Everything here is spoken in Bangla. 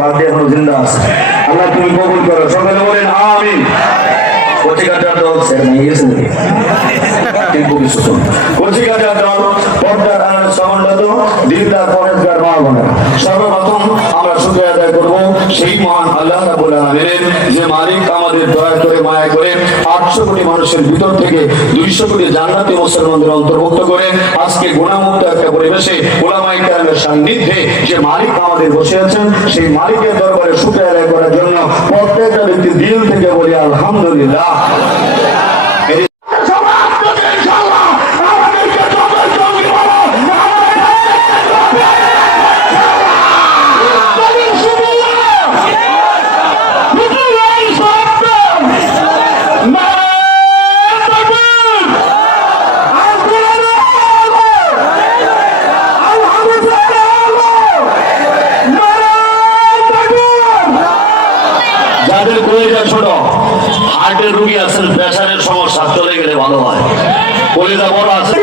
ভাত দিয়ে এখনো জিন্দা আছে। আল্লাহ তুমি কবুল করো, সকলে বলেন আমিন। কচিকাচার দল স্যার নিয়ে গেছে কচিকাচার দল পর্দার আড়ালে সমন্বিত দিলদার পরেশগার মা বোনেরা, সর্বপ্রথম আমরা শুকরিয়া আদায় করব সেই মহান আল্লাহ রাব্বুল আলামিনের যে মালিক আমাদের দয়া করে মায়া করে 800 কোটি মানুষের ভিতর থেকে 200 কোটি জান্নাতি মুসলমানদের অন্তর্ভুক্ত করে আজকে গুনাহমুক্ত একটা পরিবেশে উলামায়ে কেরামের সান্নিধ্যে যে মালিক আমাদের বসে আছেন, সেই মালিকের দরবারে শুকরিয়া আদায় করার জন্য প্রত্যেকটা ব্যক্তি দিল থেকে বলি আলহামদুলিল্লাহ। যাদের কলিজা ছোট, হার্টের রোগী আছেন, প্রেসারের সমস্যা চলে গেলে ভালো হয়, কলিজা বড় আছে